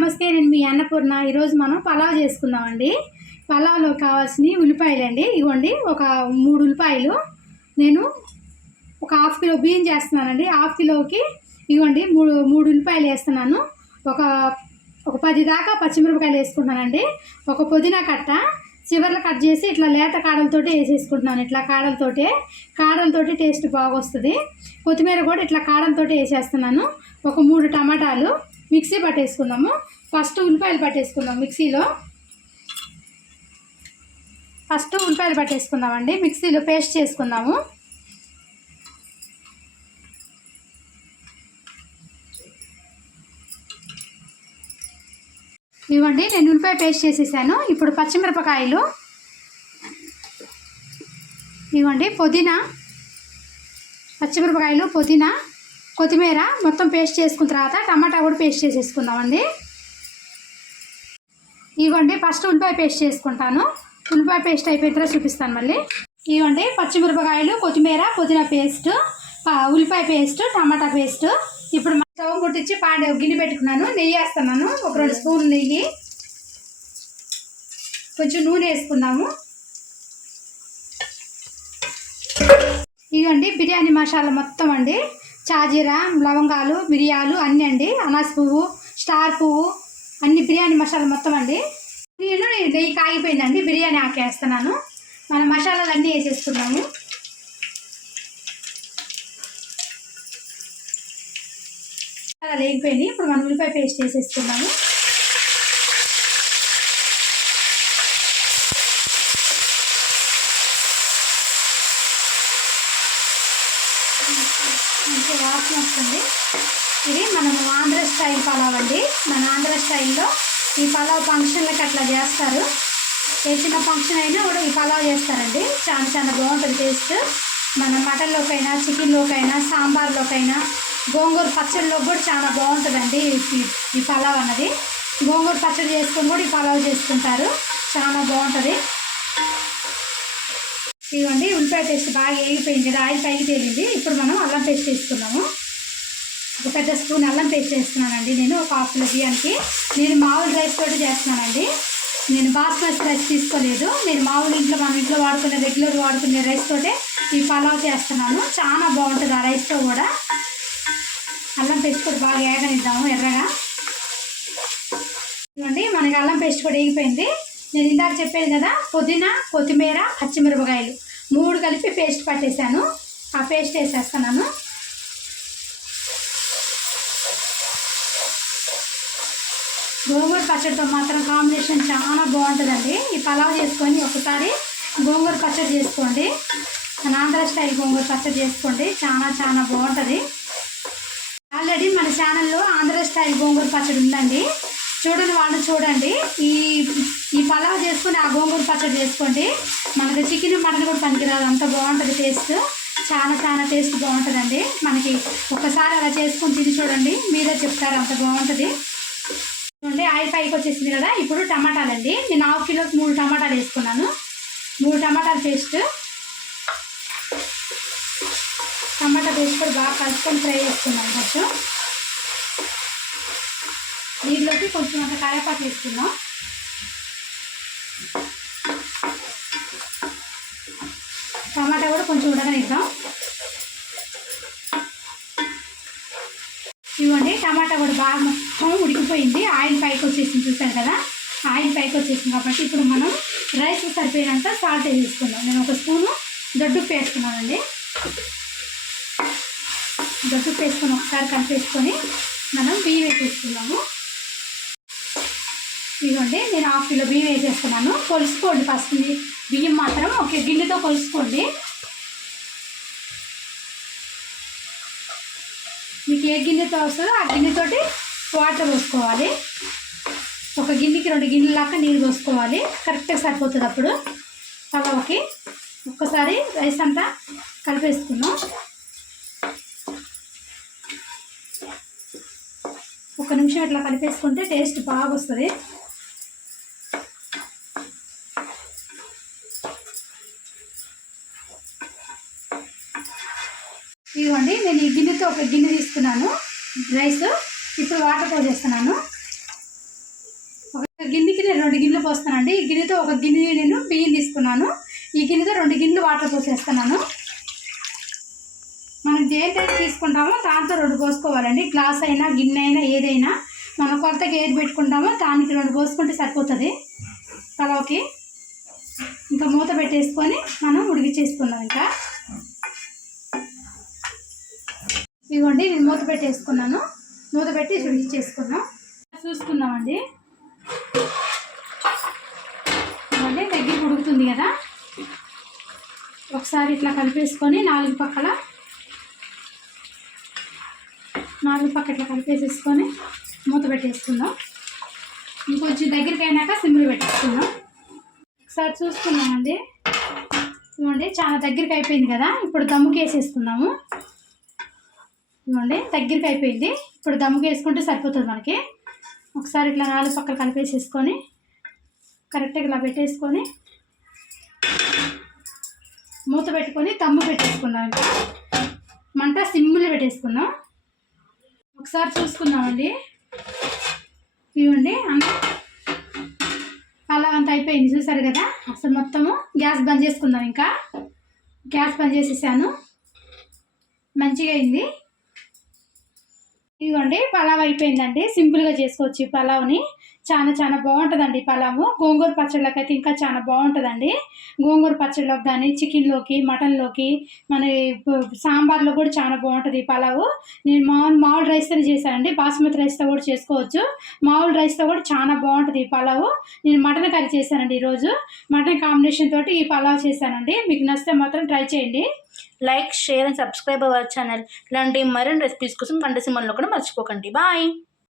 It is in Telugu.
నమస్తే నేను మీ అన్నపూర్ణ. ఈరోజు మనం పలావ్ చేసుకుందామండి. పలావ్లో కావాల్సిన ఉల్లిపాయలు అండి ఇవ్వండి ఒక మూడు ఉల్లిపాయలు. నేను ఒక హాఫ్ కిలో బియ్యం చేస్తున్నానండి. హాఫ్ కిలోకి ఇవ్వండి మూడు మూడు ఉల్లిపాయలు వేస్తున్నాను. ఒక ఒక పది దాకా పచ్చిమిరపకాయలు వేసుకుంటున్నానండి. ఒక పుదీనా కట్ట. చివర్లు కట్ చేసి ఇట్లా లేత కాడలతోటి వేసేసుకుంటున్నాను. ఇట్లా కాడలతోటి. కాడలతోటి టేస్ట్ బాగా వస్తుంది కొత్తిమీర కూడా ఇట్లా కాడలతోటి వేసేస్తున్నాను. ఒక మూడు టమాటాలు. మిక్సీ పట్టేసుకుందాము. ఫస్ట్ ఉల్లిపాయలు పట్టేసుకుందాం మిక్సీలో. ఫస్ట్ ఉల్లిపాయలు పట్టేసుకుందామండి. మిక్సీలో పేస్ట్ చేసుకుందాము. ఇవ్వండి నేను ఉల్లిపాయ పేస్ట్ చేసేసాను. ఇప్పుడు పచ్చిమిరపకాయలు. ఇవ్వండి పుదీనా. పచ్చిమిరపకాయలు పుదీనా. కొత్తిమీర మొత్తం పేస్ట్ చేసుకున్న తర్వాత టమాటా కూడా పేస్ట్ చేసేసుకుందామండి. ఇవ్వండి ఫస్ట్ ఉల్లిపాయ పేస్ట్ చేసుకుంటాను. ఉల్లిపాయ పేస్ట్ అయిపోయిన తర్వాత చూపిస్తాను మళ్ళీ. ఇవ్వండి పచ్చిమిరపకాయలు కొత్తిమీర పుదీనా పేస్ట్ ఉల్లిపాయ పేస్ట్ టమాటా పేస్ట్. ఇప్పుడు మా స్టవ్ పుట్టించి పాడ గిన్నె పెట్టుకున్నాను. నెయ్యి వేస్తున్నాను. ఒక రెండు స్పూన్ నెయ్యి. కొంచెం నూనె వేసుకుందాము. ఇవ్వండి బిర్యానీ మసాలా మొత్తం అండి. చాజీరా లవంగాలు మిరియాలు అన్నీ అండి. అనాస్ పువ్వు స్టార్ పువ్వు అన్ని బిర్యానీ మసాలా మొత్తం అండి. నేను నెయ్యి కాగిపోయిందండి బిర్యానీ ఆకేస్తున్నాను. మన మసాలాలు అన్నీ వేసేసుకున్నాము అలా లేకపోయింది ఇప్పుడు మనం ఉల్లిపాయ పేస్ట్ వేసేసుకున్నాము మనం ఆంధ్ర స్టైల్ పలావ్ అండి. మన ఆంధ్ర స్టైల్లో ఈ పలావ్ ఫంక్షన్లకు అట్లా చేస్తారు. ఏ చిన్న ఫంక్షన్ అయినా కూడా ఈ పలావ్ చేస్తారండి. చాలా చాలా బాగుంటుంది టేస్ట్. మన మటన్లోకైనా చికెన్లోకైనా సాంబార్లోకైనా గోంగూర పచ్చడిలో కూడా చాలా బాగుంటుందండి ఈ- పలావ్ అన్నది. గోంగూర పచ్చడి చేసుకొని కూడా ఈ పలావ్ చేసుకుంటారు. చాలా బాగుంటుంది. ఇవ్వండి ఉల్లిపాయ పేస్ట్ బాగా వేగిపోయింది కదా ఆయిల్ పైకి తేలింది. ఇప్పుడు మనం అల్లం పేస్ట్ వేసుకున్నాము. ఒక పెద్ద స్పూన్ అల్లం పేస్ట్ చేస్తున్నానండి. నేను ఒక హాఫ్ కిలో బియ్యానికి. నేను మామూలు రైస్ తోటి చేస్తున్నానండి. నేను బాస్మతి రైస్ తీసుకోలేదు. నేను మామూలు ఇంట్లో మన ఇంట్లో వాడుకునే రెగ్యులర్ వాడుకునే రైస్ తోటే ఈ పలావ్ చేస్తున్నాను. చాలా బాగుంటుంది ఆ రైస్తో కూడా. అల్లం పేస్ట్ కూడా బాగా వేగనిద్దాము ఎర్రగా. ఇవ్వండి మనకి అల్లం పేస్ట్ కూడా వేగిపోయింది నేను ఇందాక చెప్పాను కదా పుదీనా కొత్తిమీర పచ్చిమిరపకాయలు. మూడు కలిపి పేస్ట్ పట్టేశాను. ఆ పేస్ట్ వేసేస్తున్నాను. గోంగూర పచ్చడితో మాత్రం కాంబినేషన్ చాలా బాగుంటుందండి. ఈ పలావ్ చేసుకొని ఒకసారి గోంగూర పచ్చడి చేసుకోండి. మన ఆంధ్ర స్టైల్ గోంగూర పచ్చడి చేసుకోండి. చాలా చాలా బాగుంటుంది. ఆల్రెడీ మన ఛానల్లో ఆంధ్ర స్టైల్ గోంగూర పచ్చడి ఉందండి. చూడని వాళ్ళు చూడండి. ఈ ఈ పలావ్ చేసుకొని ఆ గోంగూర పచ్చడి చేసుకోండి. మనకి చికెన్ మటన్ కూడా పనికిరాదు. అంత బాగుంటుంది టేస్ట్. చాలా చాలా టేస్ట్ బాగుంటుందండి. మనకి ఒక్కసారి అలా చేసుకొని తిని చూడండి. మీరే చెప్తారు అంత బాగుంటుంది. చూడండి ఆయిల్ పైకి వచ్చేసింది కదా ఇప్పుడు టమాటాలండి. నేను హాఫ్ కిలోకి మూడు టమాటాలు వేసుకున్నాను. మూడు టమాటాల పేస్ట్. టమాటా పేస్ట్ కూడా బాగా కలుపుకొని ఫ్రై చేసుకున్నాను కొంచెం దీంట్లోకి కొంచెం అంత కరేపాకు వేసుకుందాం. టమాటా కూడా కొంచెం ఉడకనిద్దాం. ఇవ్వండి టమాటా కూడా బాగా మొత్తం ఉడికిపోయింది. ఆయిల్ పైకి వచ్చేసింది చూసారు కదా? ఆయిల్ పైకి వచ్చేసింది కాబట్టి ఇప్పుడు మనం రైస్ సరిపోయినంత సాల్ట్ వేసుకుందాం. నేను ఒక స్పూను దొడ్డుప్పు వేసుకున్నానండి. దొడ్డుప్పు వేసుకొని ఒకసారి కలిపేసుకొని మనం బియ్యం వేసేసుకున్నాము ఇదిగోండి నేను హాఫ్ కిలో బియ్యం వేసేస్తున్నాను. కొలుసుకోండి ఫస్ట్ బియ్యం మాత్రం ఒక గిన్నెతో కొలుసుకోండి. ఏ గిన్నెతో వస్తుందో ఆ గిన్నెతోటి వాటర్ పోసుకోవాలి. ఒక గిన్నెకి రెండు గిన్నెల దాకా నీళ్ళు పోసుకోవాలి. కరెక్ట్గా సరిపోతుంది అప్పుడు. పలావ్కి ఒక్కసారి రైస్ అంతా కలిపేసుకున్నాం ఒక నిమిషం ఇట్లా కలిపేసుకుంటే టేస్ట్ బాగా వస్తుంది ఇవ్వండి. నేను ఈ గిన్నెతో ఒక గిన్నె తీసుకున్నాను. రైస్. ఇప్పుడు వాటర్ పోసేస్తున్నాను. ఒక గిన్నెకి నేను రెండు గిన్నెలు పోస్తానండి. ఈ గిన్నెతో ఒక గిన్నె నేను బియ్యం తీసుకున్నాను. ఈ గిన్నెతో రెండు గిన్నెలు వాటర్ పోసేస్తున్నాను. మనం దేనికైతే తీసుకుంటామో దాంతో రెండు పోసుకోవాలండి. గ్లాస్ అయినా గిన్నె అయినా ఏదైనా మనం కొత్తగా ఏది పెట్టుకుంటామో దానికి రెండు పోసుకుంటే సరిపోతుంది. పలావ్కి ఇంకా మూత పెట్టేసుకొని మనం ఉడికిచ్చేసుకుందాం ఇంకా. ఇదిగోండి నేను మూత పెట్టేసుకున్నాను. మూత పెట్టి చేసుకున్నాం చూసుకుందామండి. ఇవ్వండి దగ్గర ఉడుకుతుంది కదా. ఒకసారి ఇట్లా కలిపేసుకొని నాలుగు పక్కల నాలుగు పక్క ఇట్లా కలిపేసేసుకొని మూత పెట్టేసుకుందాం. ఇంకొంచెం దగ్గరికి అయినాక సిమ్లు పెట్టేసుకుందాం. ఒకసారి చూసుకున్నామండి ఇవ్వండి చాలా దగ్గరికి అయిపోయింది కదా. ఇప్పుడు దమ్ముకేసేసుకున్నాము ఇవ్వండి దగ్గరికి అయిపోయింది. ఇప్పుడు దమ్ముకి వేసుకుంటే సరిపోతుంది మనకి. ఒకసారి ఇట్లా నాలుగు పక్కలు కలిపేసేసుకొని కరెక్ట్గా ఇలా పెట్టేసుకొని మూత పెట్టుకొని దమ్ము పెట్టేసుకుందాం ఇంకా. మంట సిమ్ములు పెట్టేసుకుందాం. ఒకసారి చూసుకుందామండి. ఇవ్వండి అన్న అలా అంత అయిపోయింది చూసారు కదా? అసలు మొత్తము గ్యాస్ బంద్ చేసుకుందాం ఇంకా. గ్యాస్ బంద్ చేసేసాను. మంచిగా అయింది. ఇదిగోండి పలావ్ అయిపోయిందండి. సింపుల్గా చేసుకోవచ్చు ఈ పలావ్ని. చాలా చాలా బాగుంటుందండి పలావు. గోంగూర పచ్చళ్ళకి అయితే ఇంకా చాలా బాగుంటుందండి. గోంగూర పచ్చళ్ళకి కానీ చికెన్లోకి మటన్లోకి మన సాంబార్లో కూడా చాలా బాగుంటుంది ఈ పలావు. నేను మామూలు మామూలు రైస్తో చేశానండి. బాస్మతి రైస్తో కూడా చేసుకోవచ్చు. మామూలు రైస్తో కూడా చాలా బాగుంటుంది ఈ పలావు. నేను మటన్ కర్రీ చేశానండి ఈరోజు. మటన్ కాంబినేషన్ తోటి ఈ పలావ్ చేశానండి. మీకు నచ్చితే మాత్రం ట్రై చేయండి. Like share and subscribe our channel. ఇలాంటి మరిన్ని రెసిపీస్ కోసం గంట సింబల్ కూడా మర్చిపోకండి. బాయ్!